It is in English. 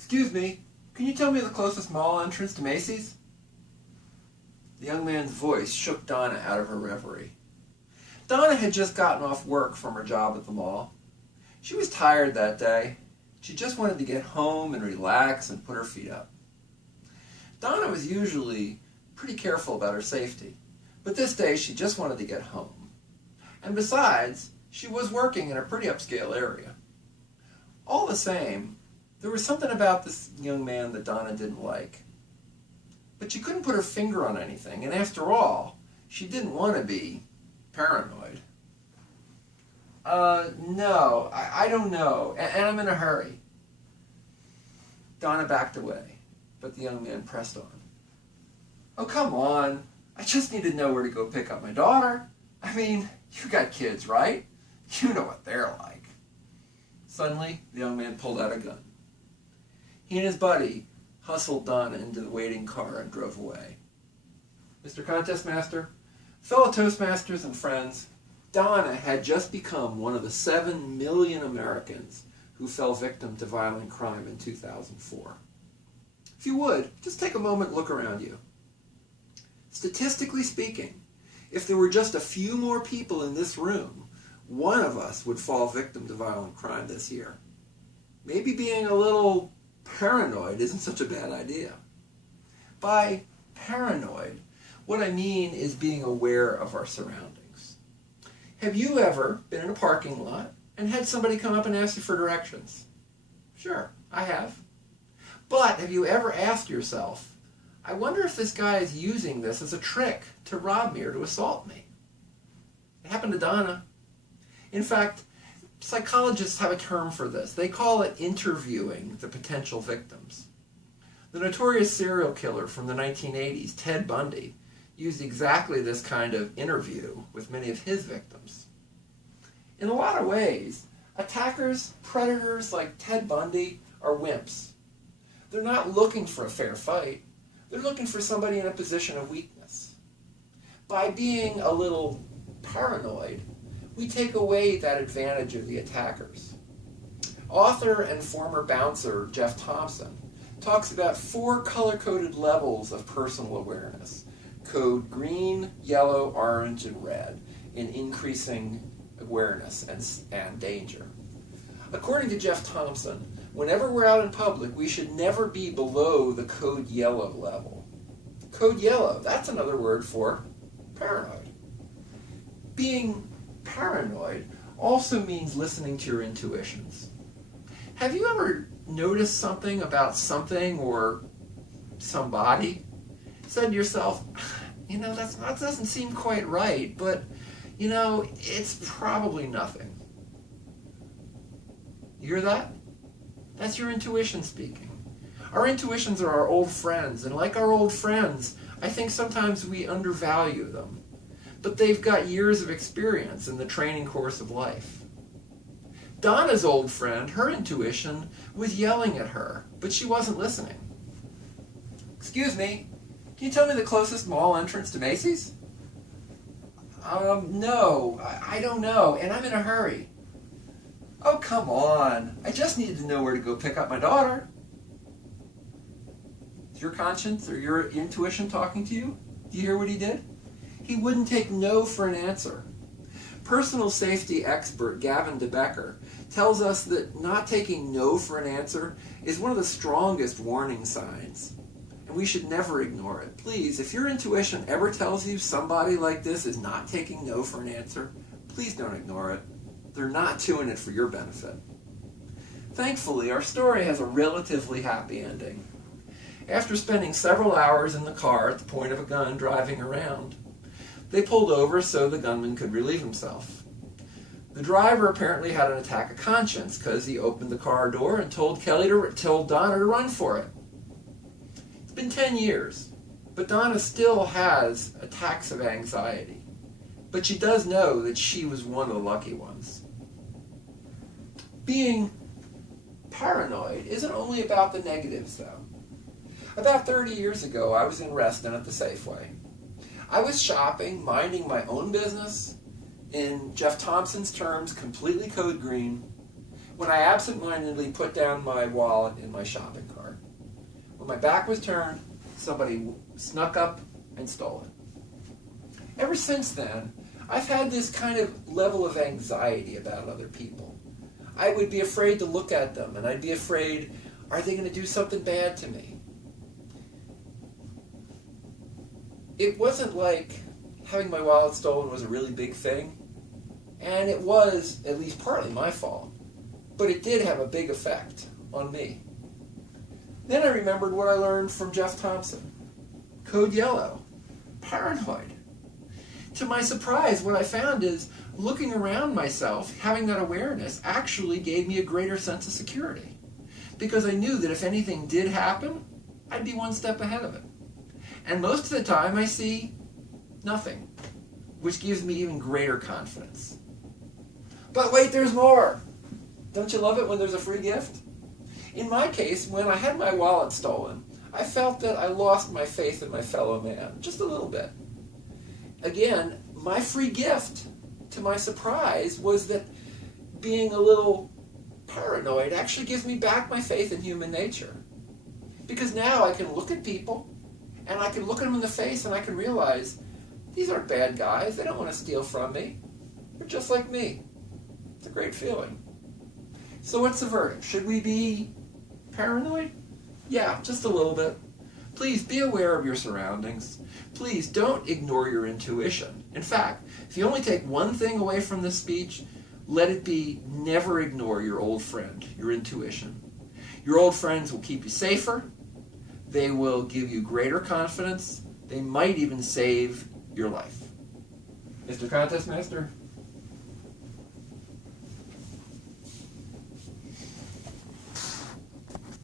Excuse me, can you tell me the closest mall entrance to Macy's? The young man's voice shook Donna out of her reverie. Donna had just gotten off work from her job at the mall. She was tired that day. She just wanted to get home and relax and put her feet up. Donna was usually pretty careful about her safety, but this day she just wanted to get home. And besides, she was working in a pretty upscale area. All the same, there was something about this young man that Donna didn't like. But she couldn't put her finger on anything, and after all, she didn't want to be paranoid. No, I don't know, and I'm in a hurry. Donna backed away, but the young man pressed on. Oh, come on. I just need to know where to go pick up my daughter. I mean, you got kids, right? You know what they're like. Suddenly, the young man pulled out a gun. He and his buddy hustled Donna into the waiting car and drove away. Mr. Contest Master, fellow Toastmasters and friends, Donna had just become one of the 7 million Americans who fell victim to violent crime in 2004. If you would, just take a moment and look around you. Statistically speaking, if there were just a few more people in this room, one of us would fall victim to violent crime this year. Maybe being a little paranoid isn't such a bad idea. By paranoid, what I mean is being aware of our surroundings. Have you ever been in a parking lot and had somebody come up and ask you for directions? Sure, I have. But have you ever asked yourself, I wonder if this guy is using this as a trick to rob me or to assault me? It happened to Donna. In fact, psychologists have a term for this. They call it interviewing the potential victims. The notorious serial killer from the 1980s, Ted Bundy, used exactly this kind of interview with many of his victims. In a lot of ways, attackers, predators like Ted Bundy are wimps. They're not looking for a fair fight. They're looking for somebody in a position of weakness. By being a little paranoid, we take away that advantage of the attackers. Author and former bouncer Jeff Thompson talks about 4 color-coded levels of personal awareness. Code green, yellow, orange, and red in increasing awareness and danger. According to Jeff Thompson, whenever we're out in public, we should never be below the code yellow level. Code yellow, that's another word for paranoid. Being paranoid also means listening to your intuitions. Have you ever noticed something about something or somebody? Said to yourself, that doesn't seem quite right, but, it's probably nothing. You hear that? That's your intuition speaking. Our intuitions are our old friends, and like our old friends, I think sometimes we undervalue them. But they've got years of experience in the training course of life. Donna's old friend, her intuition, was yelling at her, but she wasn't listening. Excuse me, can you tell me the closest mall entrance to Macy's? No, I don't know, and I'm in a hurry. Oh, come on. I just needed to know where to go pick up my daughter. Is your conscience or your intuition talking to you? Do you hear what he did? He wouldn't take no for an answer. Personal safety expert Gavin DeBecker tells us that not taking no for an answer is one of the strongest warning signs, and we should never ignore it. Please, if your intuition ever tells you somebody like this is not taking no for an answer, please don't ignore it. They're not doing it for your benefit. Thankfully, our story has a relatively happy ending. After spending several hours in the car at the point of a gun driving around, they pulled over so the gunman could relieve himself. The driver apparently had an attack of conscience because he opened the car door and told Donna to run for it. It's been 10 years, but Donna still has attacks of anxiety. But she does know that she was one of the lucky ones. Being paranoid isn't only about the negatives, though. About 30 years ago, I was in Reston at the Safeway. I was shopping, minding my own business, in Jeff Thompson's terms, completely code green, when I absentmindedly put down my wallet in my shopping cart. my back was turned, somebody snuck up and stole it. Ever since then, I've had this kind of level of anxiety about other people. I would be afraid to look at them, and I'd be afraid, are they going to do something bad to me? It wasn't like having my wallet stolen was a really big thing, and it was at least partly my fault, but it did have a big effect on me. Then I remembered what I learned from Jeff Thompson. Code Yellow. Paranoid. To my surprise, what I found is looking around myself, having that awareness, actually gave me a greater sense of security. Because I knew that if anything did happen, I'd be one step ahead of it. And most of the time I see nothing, which gives me even greater confidence. But wait, there's more! Don't you love it when there's a free gift? In my case, when I had my wallet stolen, I felt that I lost my faith in my fellow man, just a little bit. Again, my free gift, to my surprise, was that being a little paranoid actually gives me back my faith in human nature. Because now I can look at people, and I can look at them in the face, and I can realize, these aren't bad guys, they don't want to steal from me. They're just like me. It's a great feeling. So what's the verdict? Should we be paranoid? Yeah, just a little bit. Please be aware of your surroundings. Please don't ignore your intuition. In fact, if you only take one thing away from this speech, let it be never ignore your old friend, your intuition. Your old friends will keep you safer. They will give you greater confidence. They might even save your life. Mr. Contest Master?